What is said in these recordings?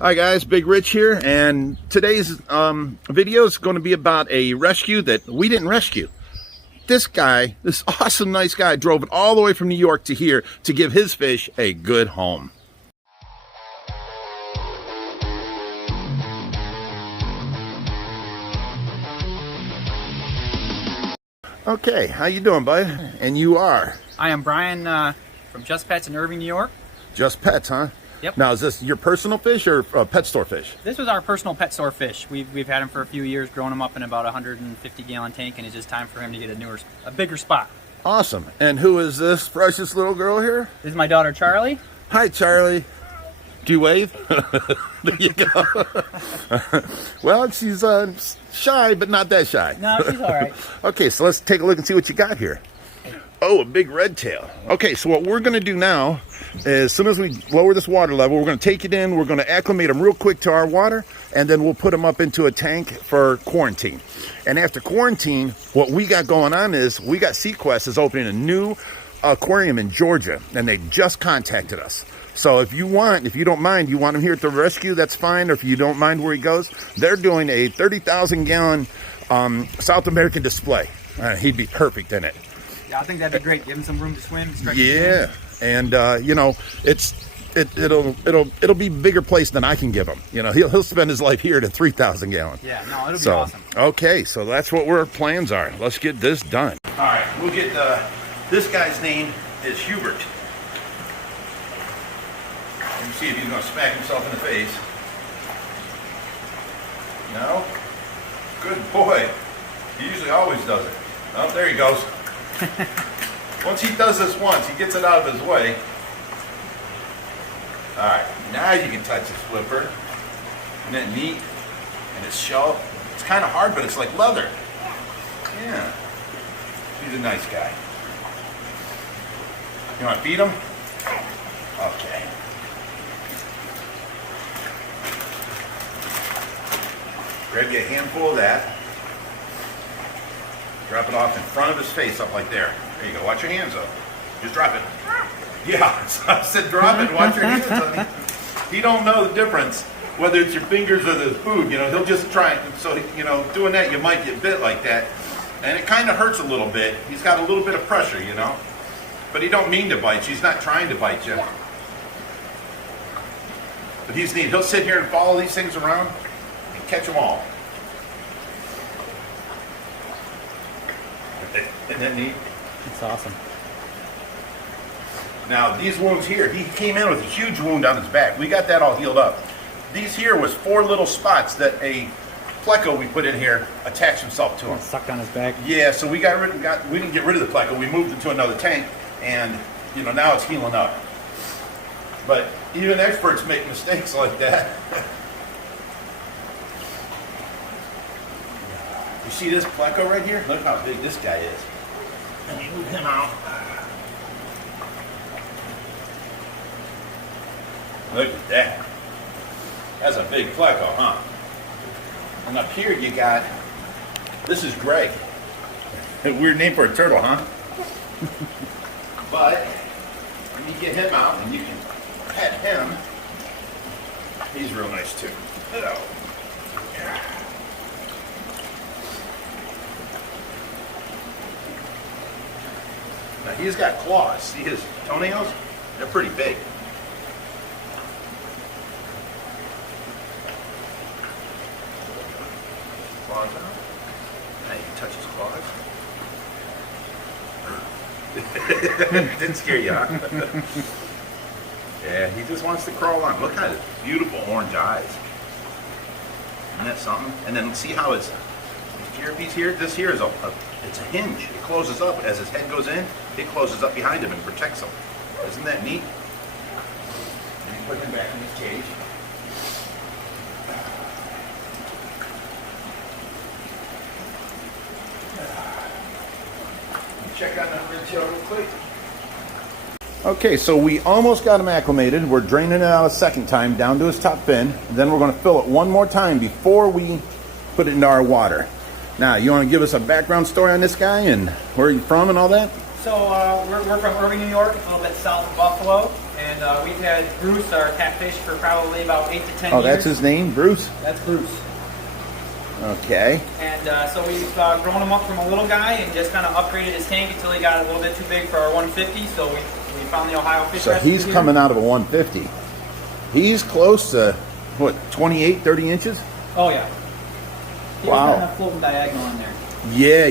Hi guys, Big Rich here, and today's video is going to be about a rescue that we didn't rescue. This guy, this awesome nice guy, drove it all the way from New York to here to give his fish a good home. Okay, how you doing, bud? And you are? I am Brian from Just Pets in Irving, New York. Just Pets, huh? Yep. Now, is this your personal fish or pet store fish? This was our personal pet store fish. We've had him for a few years, grown him up in about a 150-gallon tank, and it's just time for him to get a bigger spot. Awesome. And who is this precious little girl here? This is my daughter, Charlie. Hi, Charlie. Do you wave? There you go. Well, she's shy, but not that shy. No, she's all right. Okay, so let's take a look and see what you got here. Oh, a big red tail. Okay, so what we're going to do now is, as soon as we lower this water level, we're going to take it in, we're going to acclimate them real quick to our water, and then we'll put them up into a tank for quarantine. And after quarantine, what we got going on is, we got Sequest is opening a new aquarium in Georgia, and they just contacted us. So if you don't mind, you want him here at the rescue, that's fine. Or if you don't mind where he goes, they're doing a 30,000 gallon South American display. He'd be perfect in it. Yeah, I think that'd be great. Give him some room to swim. Yeah, and you know, it'll be bigger place than I can give him. You know, he'll spend his life here at a 3,000 gallon. Yeah, no, it'll be awesome. Okay, so that's what our plans are. Let's get this done. All right, we'll get this guy's name is Hubert. Let me see if he's going to smack himself in the face. No? Good boy. He usually always does it. Oh, there he goes. Once he does this once, he gets it out of his way. All right, now you can touch his flipper. Isn't that neat? And his shell, it's kind of hard, but it's like leather. Yeah, he's a nice guy. You want to feed him? Okay. Grab you a handful of that. Drop it off in front of his face, up like there. There you go. Watch your hands up. Just drop it. Yeah, I said drop it. Watch your hands, honey. He don't know the difference whether it's your fingers or the food. You know, he'll just try it. So, you know, doing that, you might get bit like that, and it kind of hurts a little bit. He's got a little bit of pressure, you know, but he don't mean to bite you. He's not trying to bite you. But he's neat. He'll sit here and follow these things around and catch them all. Isn't that neat? It's awesome. Now, these wounds here, he came in with a huge wound on his back. We got that all healed up. These here was 4 little spots that a pleco we put in here attached himself to him. Sucked on his back. Yeah, so we didn't get rid of the pleco. We moved it to another tank, and you know, now it's healing up. But even experts make mistakes like that. You see this pleco right here? Look how big this guy is. Let me move him out. Look at that. That's a big pleco, huh? And up here you got, this is Greg. A weird name for a turtle, huh? But when you get him out and you can pet him, he's real nice too. Hello. Yeah. Now he's got claws. See his toenails? They're pretty big. Claws out. Now you can touch his claws. Didn't scare you, huh? Yeah, he just wants to crawl on. Look at his beautiful orange eyes. Isn't that something? And then see how his carapace here, this here is it's a hinge. It closes up as his head goes in. It closes up behind him and protects him. Isn't that neat? And you put him back in his cage. Check on that red tail real quick. Okay, so we almost got him acclimated. We're draining it out a second time down to his top fin. Then we're going to fill it one more time before we put it into our water. Now, you want to give us a background story on this guy and where are you from and all that? So we're from Irving, New York, a little bit south of Buffalo. And we've had Bruce, our catfish, for probably about 8 to 10 years. Oh, that's his name, Bruce? That's Bruce. Okay. And so we've grown him up from a little guy and just kind of upgraded his tank until he got a little bit too big for our 150. So we found the Ohio Fish So Rescue he's here. coming out of a 150. He's close to, what, 28, 30 inches? Oh, yeah. He Wow. was kind of floating diagonal in there. Yeah,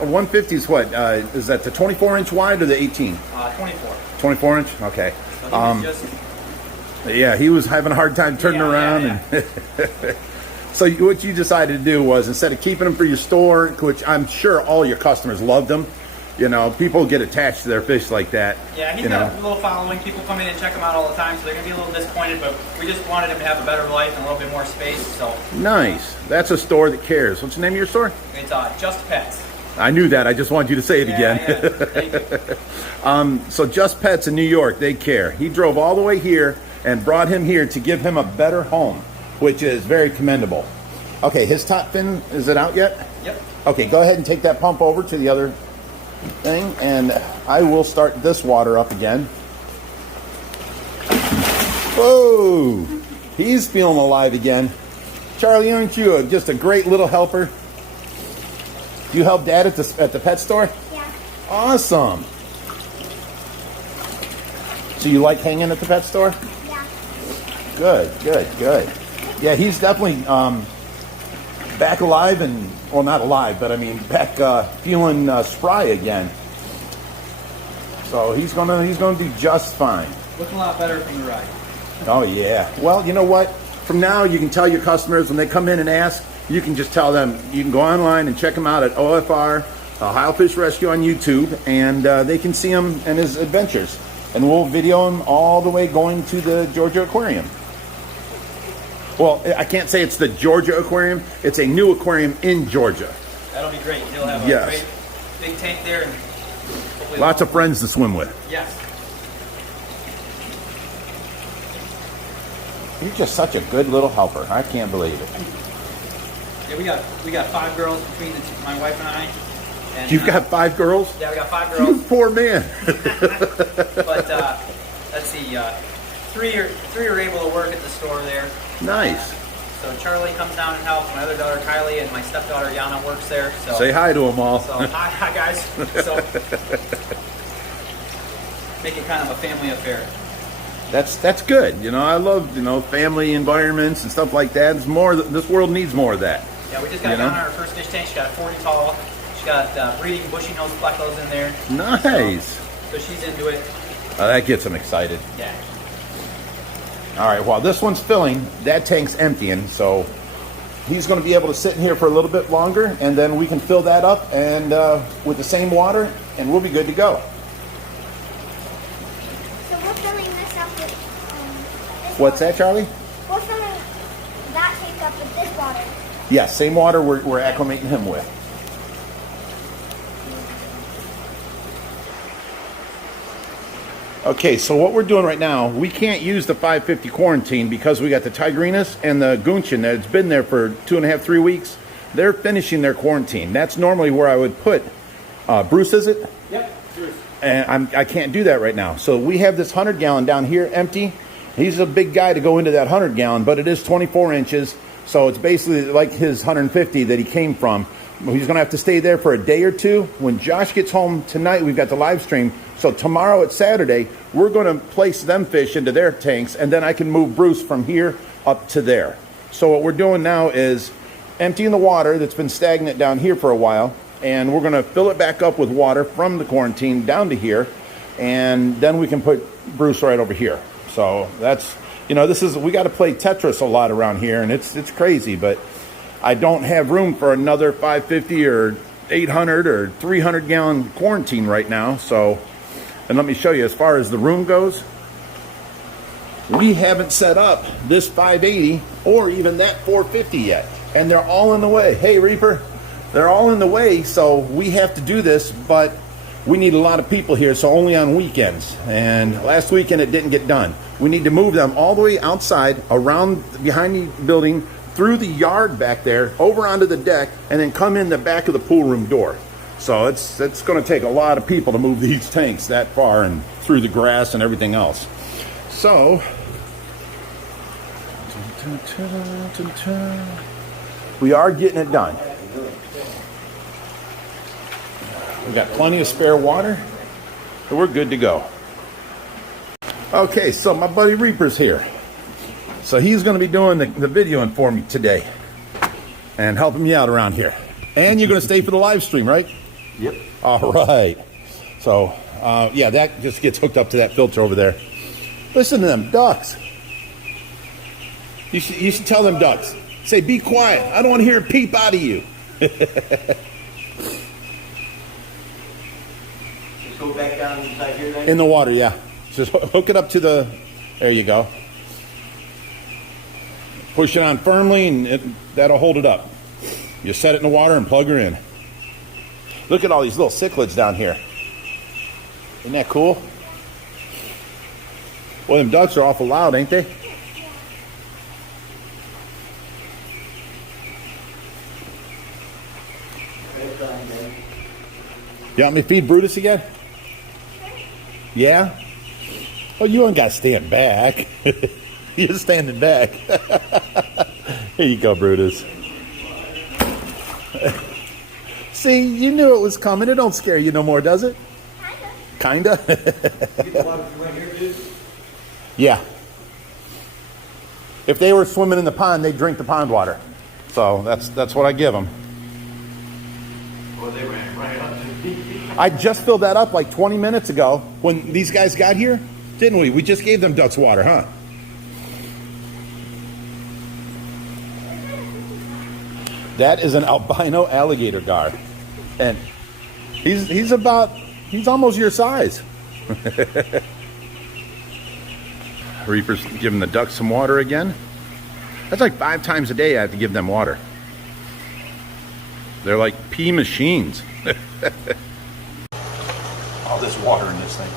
a 150 is what? Is that the 24-inch wide or the 18? 24. 24-inch? Okay. So he was just... Yeah, he was having a hard time turning around. Yeah. And so what you decided to do was, instead of keeping them for your store, which I'm sure all your customers loved them, you know, people get attached to their fish like that. Yeah, he's got a little following. People come in and check him out all the time, so they're going to be a little disappointed, but we just wanted him to have a better life and a little bit more space, so... Nice. That's a store that cares. What's the name of your store? It's Just Pets. I knew that. I just wanted you to say it again. Yeah, thank you. So Just Pets in New York, they care. He drove all the way here and brought him here to give him a better home, which is very commendable. Okay, his top fin, is it out yet? Yep. Okay, go ahead and take that pump over to the other thing, and I will start this water up again. Whoa! He's feeling alive again. Charlie, aren't you just a great little helper? Do you help Dad at the pet store? Yeah. Awesome. So you like hanging at the pet store? Yeah. Good. Yeah, he's definitely back alive and, well, not alive, but I mean back feeling spry again. So he's gonna do just fine. Looking a lot better from the ride. Oh yeah. Well, you know what? From now you can tell your customers when they come in and ask, you can just tell them, you can go online and check him out at OFR Ohio Fish Rescue on YouTube, and they can see him and his adventures. And we'll video him all the way going to the Georgia Aquarium. Well, I can't say it's the Georgia Aquarium. It's a new aquarium in Georgia. That'll be great. He'll have a great big tank there. And lots of friends to swim with. Yes. You're just such a good little helper. I can't believe it. Yeah, we got 5 girls between my wife and I. And, You've got 5 girls? Yeah, we got 5 You girls. poor man. But let's see, 3 are able to work at the store there. Nice. So Charlie comes down and helps. My other daughter Kylie and my stepdaughter Yana works there. So Say hi to them all. So hi guys. So make it kind of a family affair. That's good. You know, I love, family environments and stuff like that. It's more. This world needs more of that. Yeah, we just got Yana our first fish tank. She got a 40 tall. She got breeding bushy nose fleckos in there. Nice. So she's into it. That gets them excited. Yeah. All right, while this one's filling, that tank's emptying, so he's going to be able to sit in here for a little bit longer, and then we can fill that up and with the same water, and we'll be good to go. So we're filling this up with this What's water. that, Charlie? We're filling that tank up with this water. Yeah, same water we're acclimating him with. Okay, so what we're doing right now, we can't use the 550 quarantine because we got the Tigrinus and the Gunchin that's been there for 2.5, 3 weeks. They're finishing their quarantine. That's normally where I would put Bruce, is it? Yep. Bruce. And I can't do that right now. So we have this 100-gallon down here empty. He's a big guy to go into that 100-gallon, but it is 24 inches. So it's basically like his 150 that he came from. He's going to have to stay there for a day or two. When Josh gets home tonight, we've got the live stream. So tomorrow, it's Saturday, we're going to place them fish into their tanks, and then I can move Bruce from here up to there. So what we're doing now is emptying the water that's been stagnant down here for a while, and we're going to fill it back up with water from the quarantine down to here, and then we can put Bruce right over here. So that's, we got to play Tetris a lot around here, and it's crazy, but I don't have room for another 550 or 800 or 300 gallon quarantine right now. So, and let me show you, as far as the room goes, we haven't set up this 580 or even that 450 yet, and they're all in the way. Hey Reaper, they're all in the way, so we have to do this, but we need a lot of people here, so only on weekends. And last weekend it didn't get done. We need to move them all the way outside, around behind the building, through the yard back there, over onto the deck, and then come in the back of the pool room door. So it's going to take a lot of people to move these tanks that far and through the grass and everything else. So, we are getting it done. We got plenty of spare water, so we're good to go. Okay, so my buddy Reaper's here. So he's going to be doing the videoing for me today and helping me out around here. And you're going to stay for the live stream, right? Yep. All right. So, yeah, that just gets hooked up to that filter over there. Listen to them ducks. You should tell them ducks. Say, be quiet. I don't want to hear a peep out of you. Just go back down inside here then? In the water, yeah. Just hook it up to the... There you go. Push it on firmly, and that'll hold it up. You set it in the water and plug her in. Look at all these little cichlids down here. Isn't that cool? Well, them ducks are awful loud, ain't they? You want me to feed Brutus again? Yeah? Oh, you ain't got to stand back. You're standing back. Here you go, Brutus. See, you knew it was coming. It don't scare you no more, does it? Kinda. Yeah. If they were swimming in the pond, they'd drink the pond water. So that's what I give them. Well, they ran right up to the I just filled that up like 20 minutes ago when these guys got here, didn't we? We just gave them ducks water, huh? That is an albino alligator gar, and he's almost your size. Reaper's giving the ducks some water again. That's like 5 times a day I have to give them water. They're like pee machines. All this water in this thing.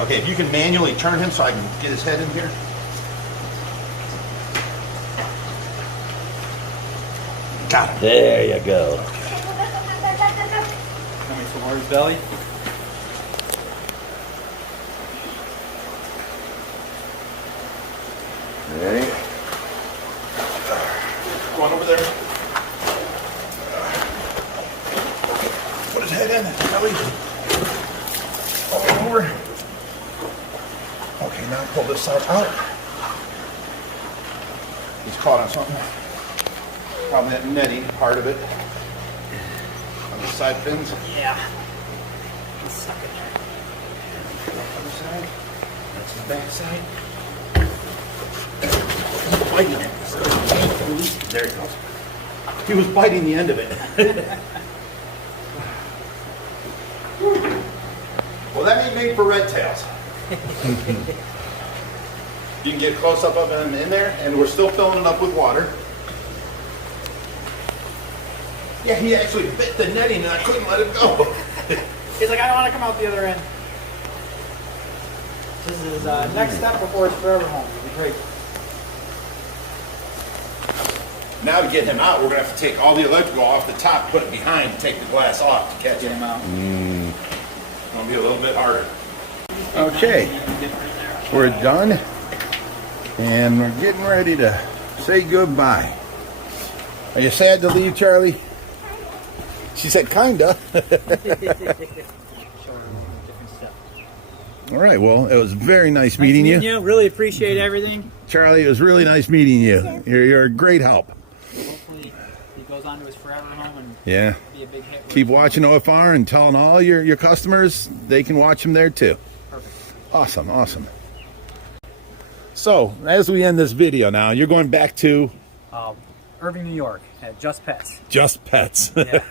Okay, if you can manually turn him so I can get his head in here. Got him. There you go. Coming from his belly. Ready? Go on over there. Put his head in, belly. Over. Okay, now pull this side out. He's caught on something. Probably that netting part of it. On the side fins. Yeah. He's stuck in there. Other side. That's the back side. Biting it. There he goes. He was biting the end of it. Well, that ain't made for red tails. You can get a close up of him in there, and we're still filling it up with water. Yeah, he actually bit the netting, and I couldn't let it go. He's like, I don't want to come out the other end. This is next step before it's forever home. It'll be great. Now to get him out, we're going to have to take all the electrical off the top, put it behind, take the glass off to catch Get him. him out. It's going to be a little bit harder. Okay, we're done, and we're getting ready to say goodbye. Are you sad to leave, Charlie? She said, kinda. All right, well, it was very nice meeting you. Really appreciate everything. Charlie, it was really nice meeting you. You're a great help. Hopefully he goes on to his forever home and Yeah. be a big hit. Keep watching OFR and telling all your customers they can watch them there too. Perfect. Awesome, awesome. So, as we end this video now, you're going back to Irving, New York at Just Pets. Just Pets. Yeah.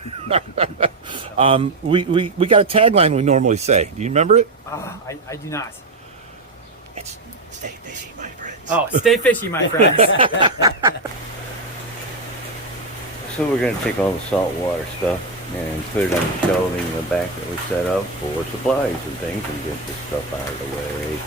We got a tagline we normally say. Do you remember it? I do not. It's stay fishy, my friends. Oh, stay fishy, my friends. So we're going to take all the saltwater stuff and put it on the shelving in the back that we set up for supplies and things and get this stuff out of the way.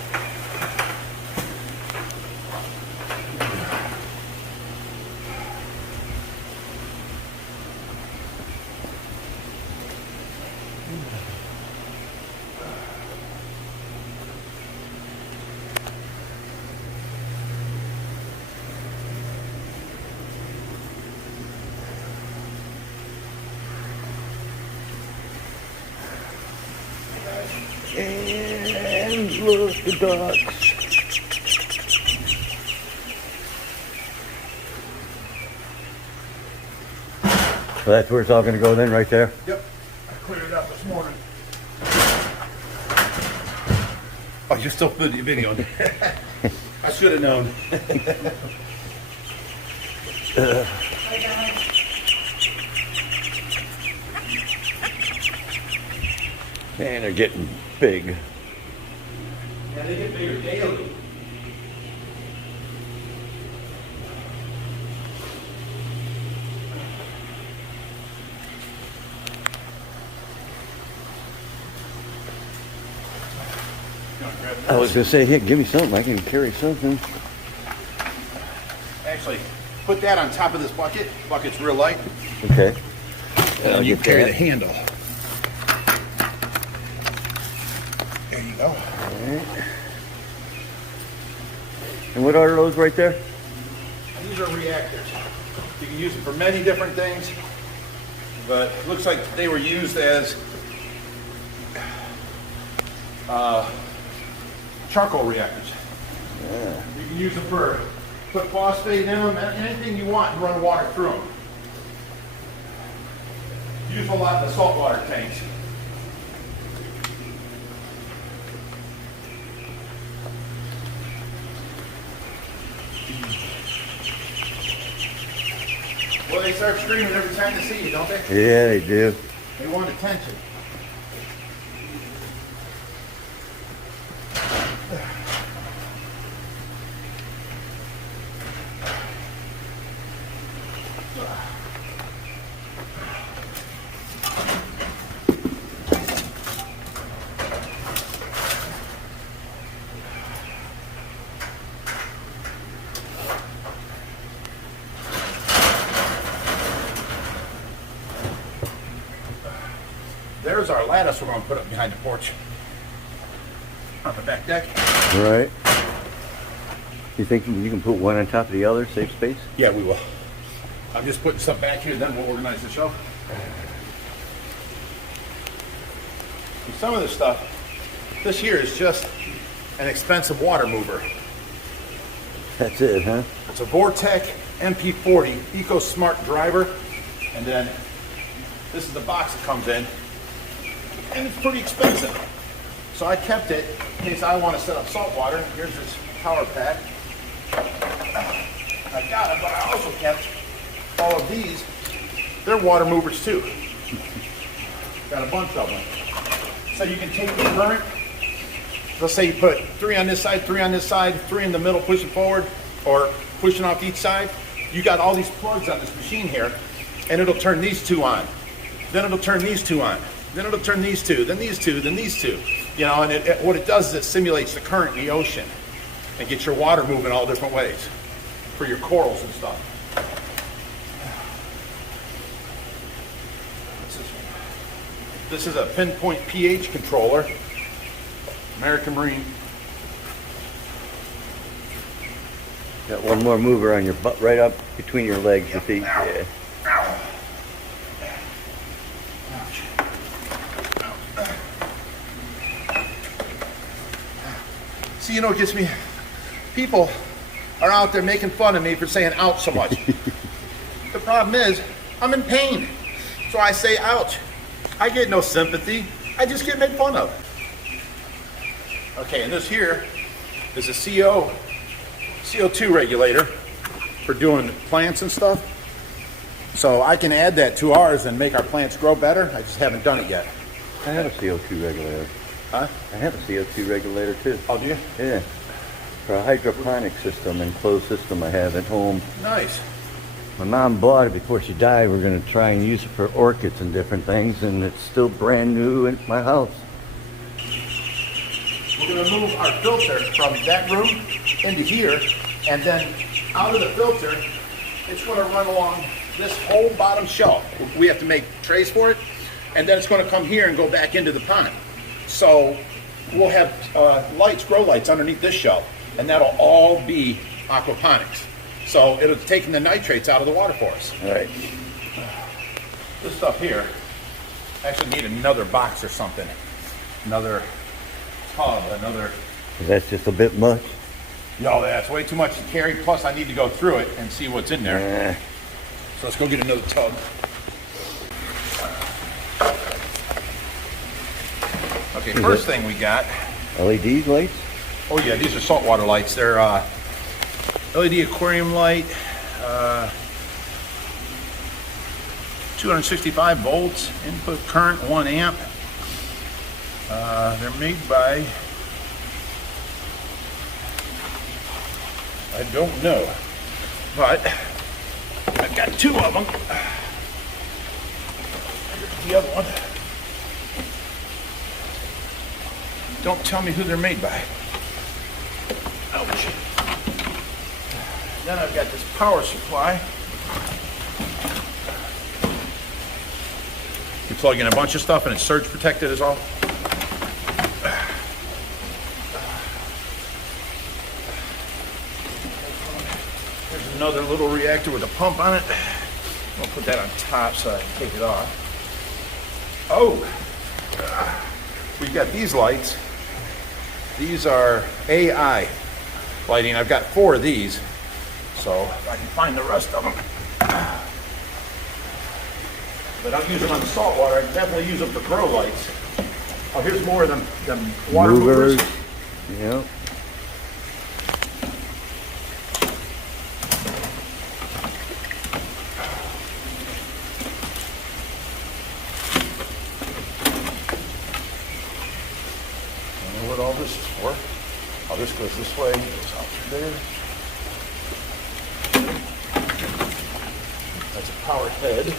And look, the ducks. So that's where it's all going to go then, right there? Yep. I cleared it up this morning. Oh, you're still videoing. I should have known. Man, they're getting big. Yeah, they get bigger daily. I was going to say, here, give me something. I can carry something. Actually, put that on top of this bucket. Bucket's real light. Okay. And you carry the handle. There you go. All right. And what are those right there? These are reactors. You can use them for many different things, but it looks like they were used as charcoal reactors. Yeah. You can use them for put phosphate in them, anything you want, and run water through them. Use a lot in the saltwater tanks. Well, they start screaming every time they see you, don't they? Yeah, they do. They want attention. There's our lattice we're going to put up behind the porch. On the back deck. Right. You think you can put one on top of the other, save space? Yeah, we will. I'm just putting stuff back here, then we'll organize the show. And some of this stuff, this here is just an expensive water mover. That's it, huh? It's a Vortec MP40 EcoSmart driver, and then this is the box it comes in, and it's pretty expensive. So I kept it in case I want to set up saltwater. Here's this power pack. I got it, but I also kept all of these. They're water movers too. Got a bunch of them. So you can take the current. Let's say you put 3 on this side, 3 on this side, 3 in the middle pushing forward, or pushing off each side. You got all these plugs on this machine here, and it'll turn these 2 on. Then it'll turn these 2 on. Then it'll turn these 2, then these 2, then these 2. You know, and what it does is it simulates the current in the ocean and gets your water moving all different ways for your corals and stuff. This is a pinpoint pH controller, American Marine. Got one more mover on your butt, right up between your legs, your feet. Yeah. See, you know what gets me? People are out there making fun of me for saying ouch so much. The problem is, I'm in pain. So I say ouch. I get no sympathy. I just get made fun of. Okay, and this here is a CO2 regulator for doing plants and stuff. So I can add that to ours and make our plants grow better. I just haven't done it yet. I have a CO2 regulator. Huh? I have a CO2 regulator too. Oh, do you? Yeah. For a hydroponic system, enclosed system I have at home. Nice. My mom bought it before she died. We're going to try and use it for orchids and different things, and it's still brand new in my house. We're going to move our filter from that room into here, and then out of the filter, it's going to run along this whole bottom shelf. We have to make trays for it, and then it's going to come here and go back into the pond. So we'll have lights, grow lights underneath this shelf, and that'll all be aquaponics. So it'll take the nitrates out of the water for us. All right. This stuff here, I actually need another box or something. Another tub, another. That's just a bit much. No, that's way too much to carry. Plus, I need to go through it and see what's in there. So let's go get another tub. Okay, first thing we got. LED lights? Oh yeah, these are saltwater lights. They're LED aquarium light, 265 volts, input current 1 amp. They're made by, I don't know, but I've got 2 of them. Here's the other one. Don't tell me who they're made by. Ouch. Then I've got this power supply. You plug in a bunch of stuff and it's surge protected is all. There's another little reactor with a pump on it. I'll put that on top so I can take it off. Oh, we've got these lights. These are AI lighting. I've got 4 of these, so if I can find the rest of them. But I'll use them on the saltwater. I can definitely use them for grow lights. Oh, here's more of them water movers. Yep. What all this is for. Oh, this goes this way, goes out through there. That's a power head. Okay,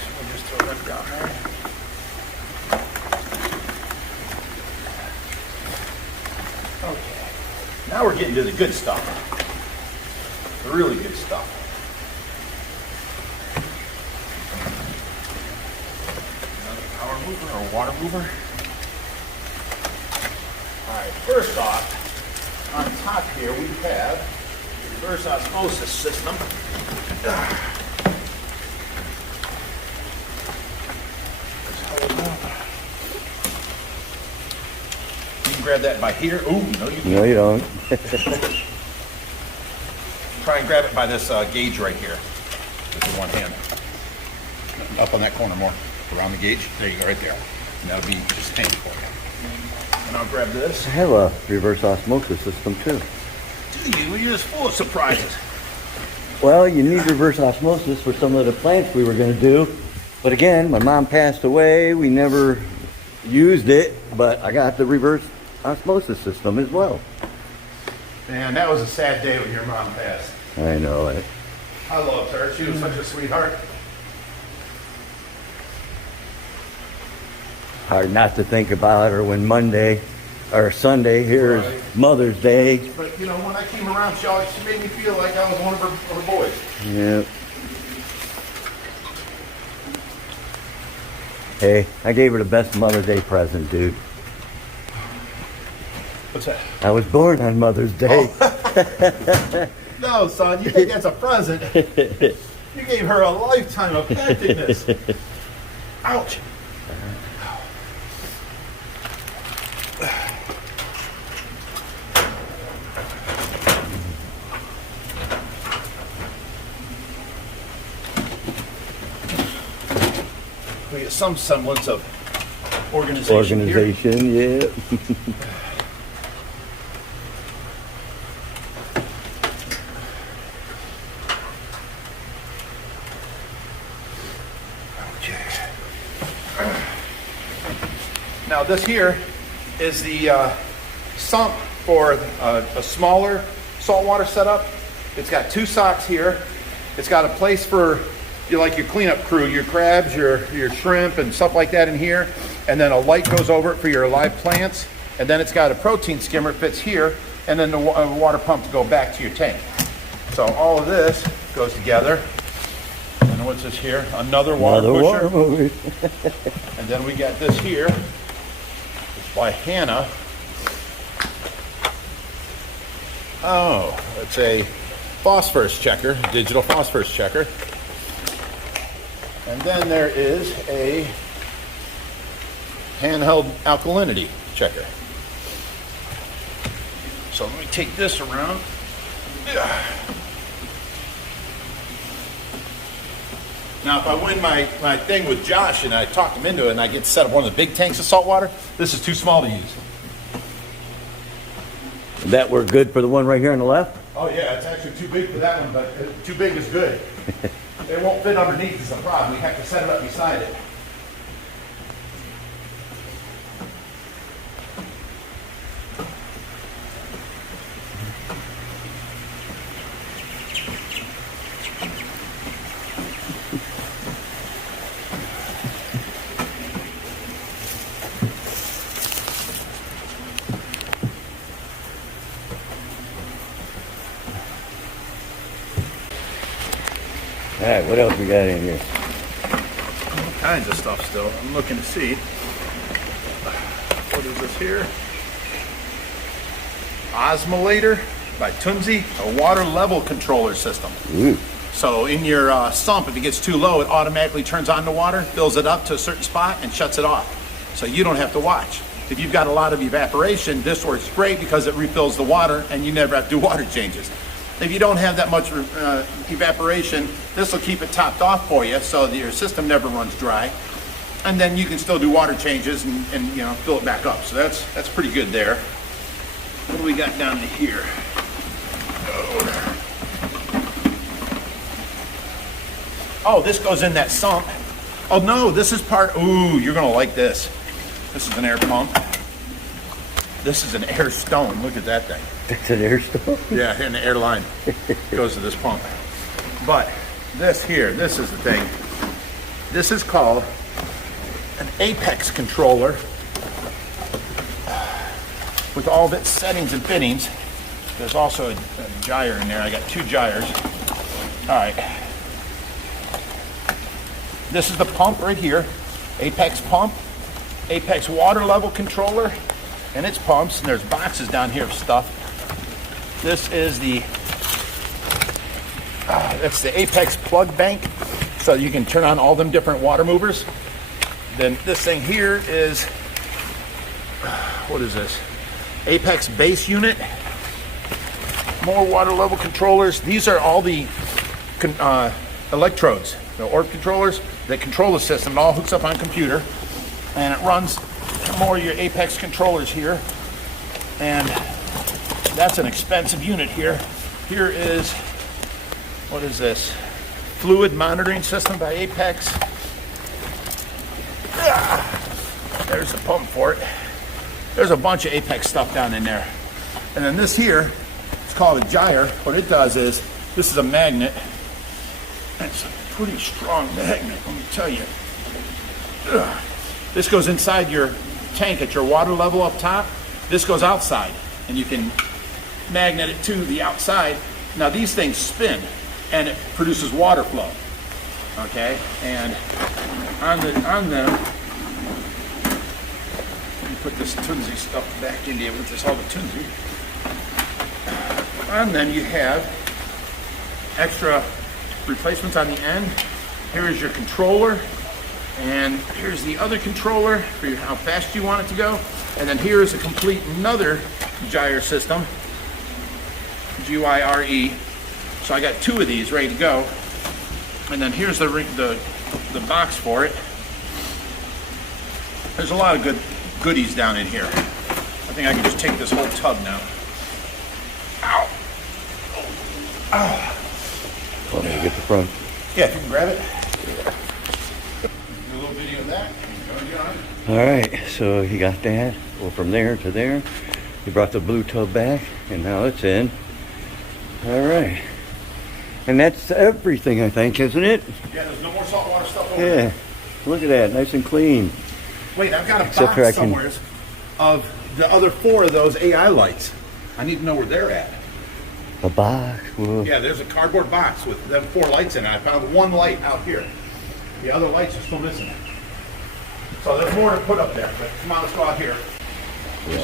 so we'll just throw that down there. Okay, now we're getting to the good stuff. The really good stuff. Mover or water mover. All right, first off, on top here we have the reverse osmosis system. You can grab that by here. Ooh, no you can't. No, you don't. Try and grab it by this gauge right here with your one hand. Up on that corner more. Around the gauge. There you go, right there. And that'll be just tank for you. And I'll grab this. I have a reverse osmosis system too. Do you? You're just full of surprises. Well, you need reverse osmosis for some of the plants we were going to do. But again, my mom passed away. We never used it, but I got the reverse osmosis system as well. Man, that was a sad day when your mom passed. I know it. I loved her. She was such a sweetheart. Hard not to think about her when Monday or Sunday, here's Right. Mother's Day. But you know, when I came around, she made me feel like I was one of her boys. Yep. Hey, I gave her the best Mother's Day present, dude. What's that? I was born on Mother's Day. No, son, you think that's a present? You gave her a lifetime of happiness. Ouch. We get some semblance of organization here. Organization, yeah. Now this here is the sump for a smaller saltwater setup. It's got 2 socks here. It's got a place for your cleanup crew, your crabs, your shrimp and stuff like that in here. And then a light goes over it for your live plants. And then it's got a protein skimmer fits here. And then the water pump to go back to your tank. So all of this goes together. And what's this here? Another water pusher. Water And then we got this here. It's by Hannah. Oh, it's a phosphorus checker, digital phosphorus checker. And then there is a handheld alkalinity checker. So let me take this around. Now, if I win my thing with Josh and I talk him into it and I get to set up one of the big tanks of salt water, this is too small to use. That worked good for the one right here on the left? Oh yeah, it's actually too big for that one, but too big is good. It won't fit underneath is the problem. We have to set it up beside it. All right, what else we got in here? All kinds of stuff still. I'm looking to see. What is this here? Osmolator by Tunzi, a water level controller system. Ooh. So in your sump, if it gets too low, it automatically turns on the water, fills it up to a certain spot, and shuts it off. So you don't have to watch. If you've got a lot of evaporation, this works great because it refills the water and you never have to do water changes. If you don't have that much evaporation, this will keep it topped off for you so that your system never runs dry. And then you can still do water changes and you know, fill it back up. So that's pretty good there. What do we got down to here? Oh, this goes in that sump. Oh no, this is part, ooh, you're gonna like this. This is an air pump. This is an air stone, look at that thing. It's an air stove? Yeah, and the air line goes to this pump. But this here, this is the thing. This is called an apex controller with all of its settings and fittings. There's also a gyre in there. I got 2 gyres. All right. This is the pump right here. Apex pump, Apex water level controller, and its pumps. And there's boxes down here of stuff. This is that's the Apex plug bank, so you can turn on all them different water movers. Then this thing here is, what is this? Apex base unit. More water level controllers. These are all the electrodes, the ORB controllers that control the system. It all hooks up on a computer, and it runs more of your Apex controllers here. And that's an expensive unit here. Here is, what is this? Fluid monitoring system by Apex. There's the pump for it. There's a bunch of Apex stuff down in there. And then this here, it's called a gyre. What it does is, this is a magnet. It's a pretty strong magnet, let me tell you. This goes inside your tank at your water level up top. This goes outside, and you can magnet it to the outside. Now these things spin, and it produces water flow. Okay, and on them, let me put this Tunzi stuff back into it with this all the Tunzi. On them you have extra replacements on the end. Here is your controller, and here's the other controller for how fast you want it to go. And then here is a complete another gyre system, GYRE. So I got 2 of these ready to go. And then here's the box for it. There's a lot of good goodies down in here. I think I can just take this whole tub now. Ow! Oh. Want me to get the front? Yeah, if you can grab it. Do a little video of that. Go, John. All right, so he got that. Well, from there to there. He brought the blue tub back, and now it's in. All right. And that's everything, I think, isn't it? Yeah, there's no more saltwater stuff over there. Yeah. Look at that, nice and clean. Wait, I've got a Except for I box can- somewhere of the other 4 of those AI lights. I need to know where they're at. A box. Whoa. Yeah, there's a cardboard box with them 4 lights in it. I found 1 light out here. The other lights are still missing. So there's more to put up there, but come on, let's go out here.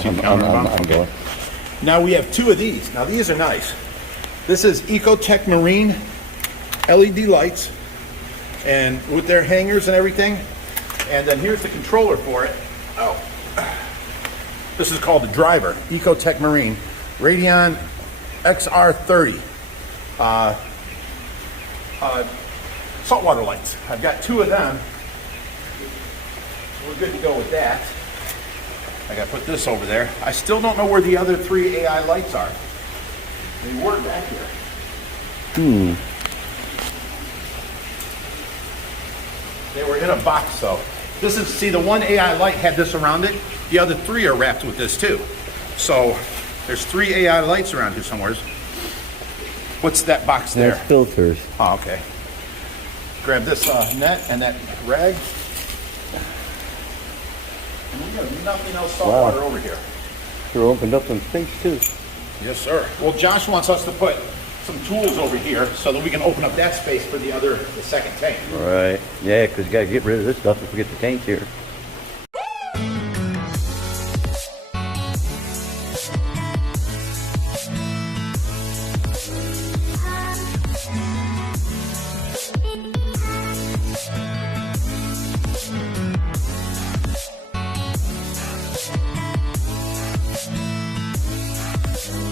I'm going. Now we have 2 of these. Now these are nice. This is Ecotech Marine LED lights, and with their hangers and everything. And then here's the controller for it. Oh. This is called the driver, Ecotech Marine, Radion XR30. Saltwater lights. I've got 2 of them. We're good to go with that. I gotta put this over there. I still don't know where the other 3 AI lights are. They were back here. They were in a box though. This is, see, the one AI light had this around it. The other 3 are wrapped with this too. So there's 3 AI lights around here somewhere. What's that box there? That's filters. Oh, okay. Grab this net and that rag. And we have nothing else saltwater over here. Sure opened up some space too. Yes, sir. Well, Josh wants us to put some tools over here so that we can open up that space for the second tank. Right. Yeah, because you got to get rid of this stuff if we get the tank here.